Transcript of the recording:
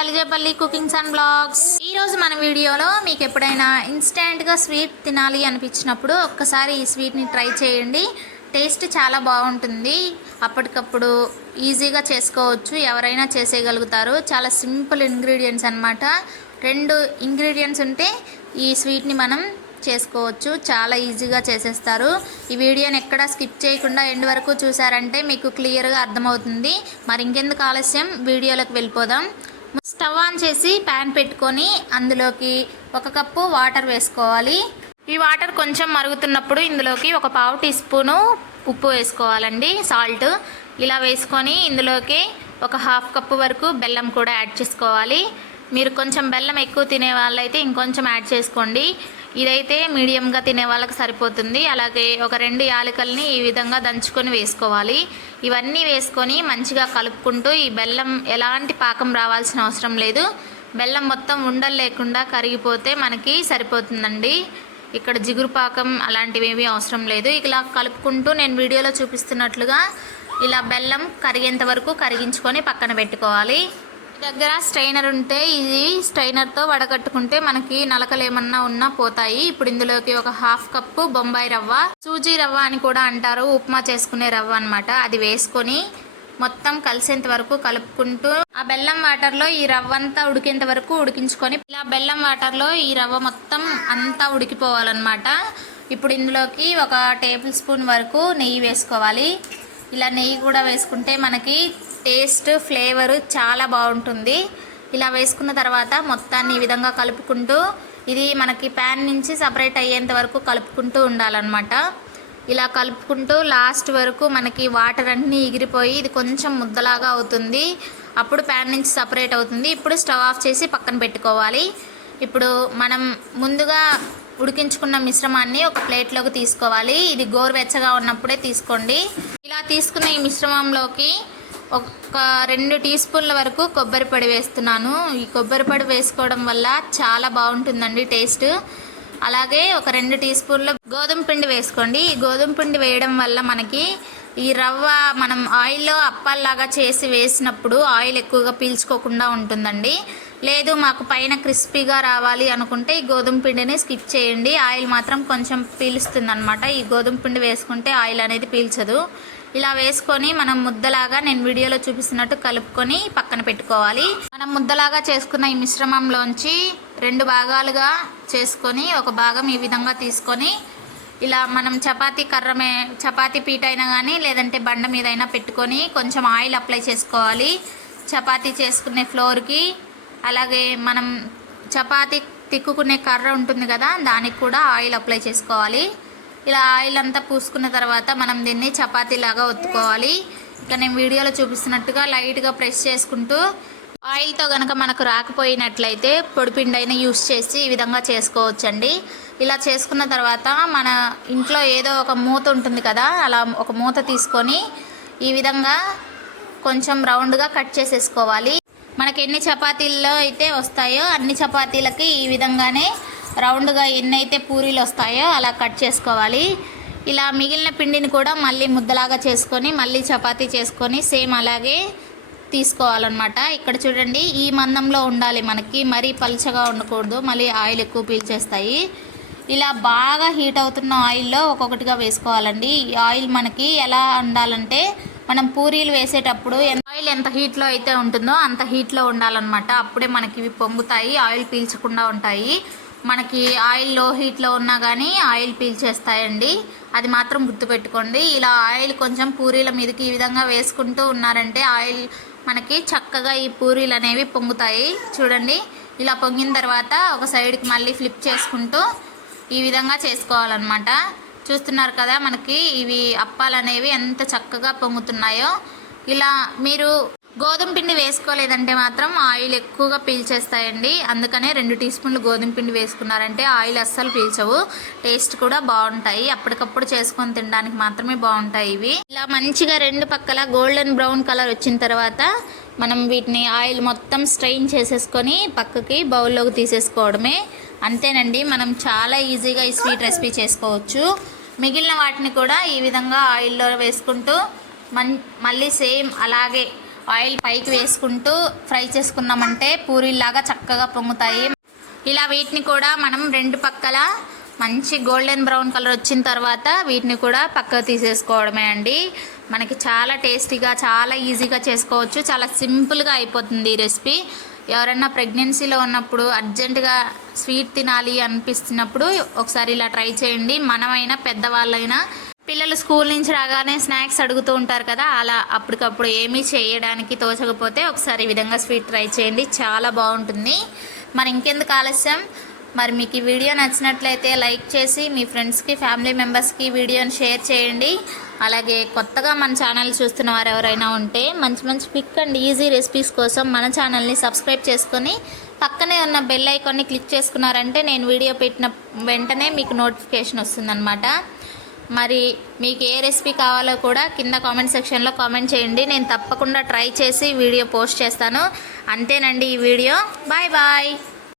Balijepalli cookings and blogs. ఈ రోజు మన వీడియోలో మీకు ఎప్పుడైనా ఇన్స్టెంట్గా స్వీట్ తినాలి అనిపించినప్పుడు ఒక్కసారి ఈ స్వీట్ని ట్రై చేయండి. టేస్ట్ చాలా బాగుంటుంది. అప్పటికప్పుడు ఈజీగా చేసుకోవచ్చు. ఎవరైనా చేసేయగలుగుతారు. చాలా సింపుల్ ఇంగ్రీడియంట్స్ అన్నమాట. రెండు ఇంగ్రీడియంట్స్ ఉంటే ఈ స్వీట్ని మనం చేసుకోవచ్చు. చాలా ఈజీగా చేసేస్తారు. ఈ వీడియోని ఎక్కడ స్కిప్ చేయకుండా ఎండ్ వరకు చూసారంటే మీకు క్లియర్గా అర్థమవుతుంది. మరి ఇంకెందుకు ఆలస్యం? వీడియోలోకి వెళ్ళిపోదాం. స్టవ్ ఆన్ చేసి ప్యాన్ పెట్టుకొని అందులోకి ఒక కప్పు వాటర్ వేసుకోవాలి. ఈ వాటర్ కొంచెం మరుగుతున్నప్పుడు ఇందులోకి ఒక పావు టీ స్పూను ఉప్పు వేసుకోవాలండి సాల్ట్. ఇలా వేసుకొని ఇందులోకి ఒక హాఫ్ కప్పు వరకు బెల్లం కూడా యాడ్ చేసుకోవాలి. మీరు కొంచెం బెల్లం ఎక్కువ తినే వాళ్ళైతే ఇంకొంచెం యాడ్ చేసుకోండి. ఇదైతే మీడియంగా తినే వాళ్ళకి సరిపోతుంది. అలాగే ఒక రెండు యాలకల్ని ఈ విధంగా దంచుకొని వేసుకోవాలి. ఇవన్నీ వేసుకొని మంచిగా కలుపుకుంటూ ఈ బెల్లం ఎలాంటి పాకం రావాల్సిన అవసరం లేదు. బెల్లం మొత్తం ఉండలు లేకుండా కరిగిపోతే మనకి సరిపోతుందండి. ఇక్కడ జిగురు పాకం అలాంటివి ఏమీ అవసరం లేదు. ఇలా కలుపుకుంటూ నేను వీడియోలో చూపిస్తున్నట్లుగా ఇలా బెల్లం కరిగేంత వరకు కరిగించుకొని పక్కన పెట్టుకోవాలి. దగ్గర స్ట్రైనర్ ఉంటే ఇది స్ట్రైనర్తో వడగట్టుకుంటే మనకి నలకలు ఏమన్నా ఉన్నా పోతాయి. ఇప్పుడు ఇందులోకి ఒక హాఫ్ కప్పు బొంబాయి రవ్వ సూజీ రవ్వ అని కూడా అంటారు. ఉప్మా చేసుకునే రవ్వ అనమాట అది వేసుకొని మొత్తం కలిసేంత వరకు కలుపుకుంటూ ఆ బెల్లం వాటర్లో ఈ రవ్వ అంతా ఉడికేంత వరకు ఉడికించుకొని ఇలా బెల్లం వాటర్లో ఈ రవ్వ మొత్తం అంతా ఉడికిపోవాలన్నమాట. ఇప్పుడు ఇందులోకి ఒక టేబుల్ స్పూన్ వరకు నెయ్యి వేసుకోవాలి. ఇలా నెయ్యి కూడా వేసుకుంటే మనకి టేస్ట్ ఫ్లేవర్ చాలా బాగుంటుంది. ఇలా వేసుకున్న తర్వాత మొత్తాన్ని ఈ విధంగా కలుపుకుంటూ ఇది మనకి ప్యాన్ నుంచి సపరేట్ అయ్యేంత వరకు కలుపుకుంటూ ఉండాలన్నమాట. ఇలా కలుపుకుంటూ లాస్ట్ వరకు మనకి వాటర్ అన్నీ ఎగిరిపోయి ఇది కొంచెం ముద్దలాగా అవుతుంది. అప్పుడు ప్యాన్ నుంచి సపరేట్ అవుతుంది. ఇప్పుడు స్టవ్ ఆఫ్ చేసి పక్కన పెట్టుకోవాలి. ఇప్పుడు మనం ముందుగా ఉడికించుకున్న మిశ్రమాన్ని ఒక ప్లేట్లోకి తీసుకోవాలి. ఇది గోరువెచ్చగా ఉన్నప్పుడే తీసుకోండి. ఇలా తీసుకున్న ఈ మిశ్రమంలోకి ఒక రెండు టీ స్పూన్ల వరకు కొబ్బరి పొడి వేస్తున్నాను. ఈ కొబ్బరి పొడి వేసుకోవడం వల్ల చాలా బాగుంటుందండి టేస్ట్. అలాగే ఒక రెండు టీ స్పూన్ల గోధుమ పిండి వేసుకోండి. ఈ గోధుమ పిండి వేయడం వల్ల మనకి ఈ రవ్వ మనం ఆయిల్లో అప్పాల్లాగా చేసి వేసినప్పుడు ఆయిల్ ఎక్కువగా పీల్చుకోకుండా ఉంటుందండి. లేదు మాకు పైన క్రిస్పీగా రావాలి అనుకుంటే ఈ గోధుమ పిండిని స్కిప్ చేయండి. ఆయిల్ మాత్రం కొంచెం పీలుస్తుంది అనమాట ఈ గోధుమ పిండి వేసుకుంటే ఆయిల్ అనేది పీల్చదు. ఇలా వేసుకొని మనం ముద్దలాగా నేను వీడియోలో చూపిస్తున్నట్టు కలుపుకొని పక్కన పెట్టుకోవాలి. మనం ముద్దలాగా చేసుకున్న ఈ మిశ్రమంలోంచి రెండు భాగాలుగా చేసుకొని ఒక భాగం ఈ విధంగా తీసుకొని ఇలా మనం చపాతీ కర్రమే చపాతీ పీట అయినా కానీ లేదంటే బండ మీద అయినా పెట్టుకొని కొంచెం ఆయిల్ అప్లై చేసుకోవాలి. చపాతీ చేసుకునే ఫ్లోర్కి అలాగే మనం చపాతీ తిక్కుకునే కర్ర ఉంటుంది కదా దానికి కూడా ఆయిల్ అప్లై చేసుకోవాలి. ఇలా ఆయిల్ అంతా పూసుకున్న తర్వాత మనం దీన్ని చపాతీలాగా ఒత్తుకోవాలి. ఇక నేను వీడియోలో చూపిస్తున్నట్టుగా లైట్గా ప్రెస్ చేసుకుంటూ ఆయిల్తో కనుక మనకు రాకపోయినట్లయితే పొడిపిండి అయినా యూస్ చేసి ఈ విధంగా చేసుకోవచ్చండి. ఇలా చేసుకున్న తర్వాత మన ఇంట్లో ఏదో ఒక మూత ఉంటుంది కదా అలా ఒక మూత తీసుకొని ఈ విధంగా కొంచెం రౌండ్గా కట్ చేసేసుకోవాలి. మనకి ఎన్ని చపాతీల్లో అయితే వస్తాయో అన్ని చపాతీలకి ఈ విధంగానే రౌండ్గా ఎన్ని అయితే పూరీలు వస్తాయో అలా కట్ చేసుకోవాలి. ఇలా మిగిలిన పిండిని కూడా మళ్ళీ ముద్దలాగా చేసుకొని మళ్ళీ చపాతీ చేసుకొని సేమ్ అలాగే తీసుకోవాలన్నమాట. ఇక్కడ చూడండి ఈ మందంలో ఉండాలి మనకి. మరీ పలుచగా ఉండకూడదు మళ్ళీ ఆయిల్ ఎక్కువ పీల్చేస్తాయి. ఇలా బాగా హీట్ అవుతున్న ఆయిల్లో ఒక్కొక్కటిగా వేసుకోవాలండి. ఈ ఆయిల్ మనకి ఎలా ఉండాలంటే మనం పూరీలు వేసేటప్పుడు ఆయిల్ ఎంత హీట్లో అయితే ఉంటుందో అంత హీట్లో ఉండాలన్నమాట. అప్పుడే మనకి ఇవి పొంగుతాయి ఆయిల్ పీల్చకుండా ఉంటాయి. మనకి ఆయిల్లో హీట్లో ఉన్నా కానీ ఆయిల్ పీల్చేస్తాయండి అది మాత్రం గుర్తుపెట్టుకోండి. ఇలా ఆయిల్ కొంచెం పూరీల మీదకి ఈ విధంగా వేసుకుంటూ ఉన్నారంటే ఆయిల్ మనకి చక్కగా ఈ పూరీలు అనేవి పొంగుతాయి. చూడండి ఇలా పొంగిన తర్వాత ఒక సైడ్కి మళ్ళీ ఫ్లిప్ చేసుకుంటూ ఈ విధంగా చేసుకోవాలన్నమాట. చూస్తున్నారు కదా మనకి ఇవి అప్పాలు అనేవి ఎంత చక్కగా పొంగుతున్నాయో. ఇలా మీరు గోధుమ పిండి వేసుకోలేదంటే మాత్రం ఆయిల్ ఎక్కువగా పీల్చేస్తాయండి. అందుకనే రెండు టీ స్పూన్లు గోధుమ పిండి వేసుకున్నారంటే ఆయిల్ అస్సలు పీల్చవు. టేస్ట్ కూడా బాగుంటాయి. అప్పటికప్పుడు చేసుకొని తినడానికి మాత్రమే బాగుంటాయి ఇవి. ఇలా మంచిగా రెండు పక్కల గోల్డెన్ బ్రౌన్ కలర్ వచ్చిన తర్వాత మనం వీటిని ఆయిల్ మొత్తం స్ట్రెయిన్ చేసేసుకొని పక్కకి బౌల్లోకి తీసేసుకోవడమే. అంతేనండి మనం చాలా ఈజీగా ఈ స్వీట్ రెసిపీ చేసుకోవచ్చు. మిగిలిన వాటిని కూడా ఈ విధంగా ఆయిల్లో వేసుకుంటూ మన్ మళ్ళీ సేమ్ అలాగే ఆయిల్ పైకి వేసుకుంటూ ఫ్రై చేసుకున్నామంటే పూరీలాగా చక్కగా పొంగుతాయి. ఇలా వీటిని కూడా మనం రెండు పక్కల మంచి గోల్డెన్ బ్రౌన్ కలర్ వచ్చిన తర్వాత వీటిని కూడా పక్కకు తీసేసుకోవడమే అండి. మనకి చాలా టేస్టీగా చాలా ఈజీగా చేసుకోవచ్చు. చాలా సింపుల్గా అయిపోతుంది ఈ రెసిపీ. ఎవరైనా ప్రెగ్నెన్సీలో ఉన్నప్పుడు అర్జెంటుగా స్వీట్ తినాలి అనిపిస్తున్నప్పుడు ఒకసారి ఇలా ట్రై చేయండి. మనమైనా పెద్దవాళ్ళైనా పిల్లలు స్కూల్ నుంచి రాగానే స్నాక్స్ అడుగుతూ ఉంటారు కదా అలా అప్పటికప్పుడు ఏమీ చేయడానికి తోచకపోతే ఒకసారి ఈ విధంగా స్వీట్ ట్రై చేయండి చాలా బాగుంటుంది. మరి ఇంకెందుకు ఆలస్యం? మరి మీకు ఈ వీడియో నచ్చినట్లయితే లైక్ చేసి మీ ఫ్రెండ్స్కి ఫ్యామిలీ మెంబర్స్కి వీడియోని షేర్ చేయండి. అలాగే కొత్తగా మన ఛానల్ చూస్తున్న వారు ఎవరైనా ఉంటే మంచి మంచి పిక్ అండ్ ఈజీ రెసిపీస్ కోసం మన ఛానల్ని సబ్స్క్రైబ్ చేసుకొని పక్కనే ఉన్న బెల్ ఐకాన్ని క్లిక్ చేసుకున్నారంటే నేను వీడియో పెట్టిన వెంటనే మీకు నోటిఫికేషన్ వస్తుందన్నమాట. మరి మీకు ఏ రెసిపీ కావాలో కూడా కింద కామెంట్ సెక్షన్లో కామెంట్ చేయండి. నేను తప్పకుండా ట్రై చేసి వీడియో పోస్ట్ చేస్తాను. అంతేనండి ఈ వీడియో. Bye bye.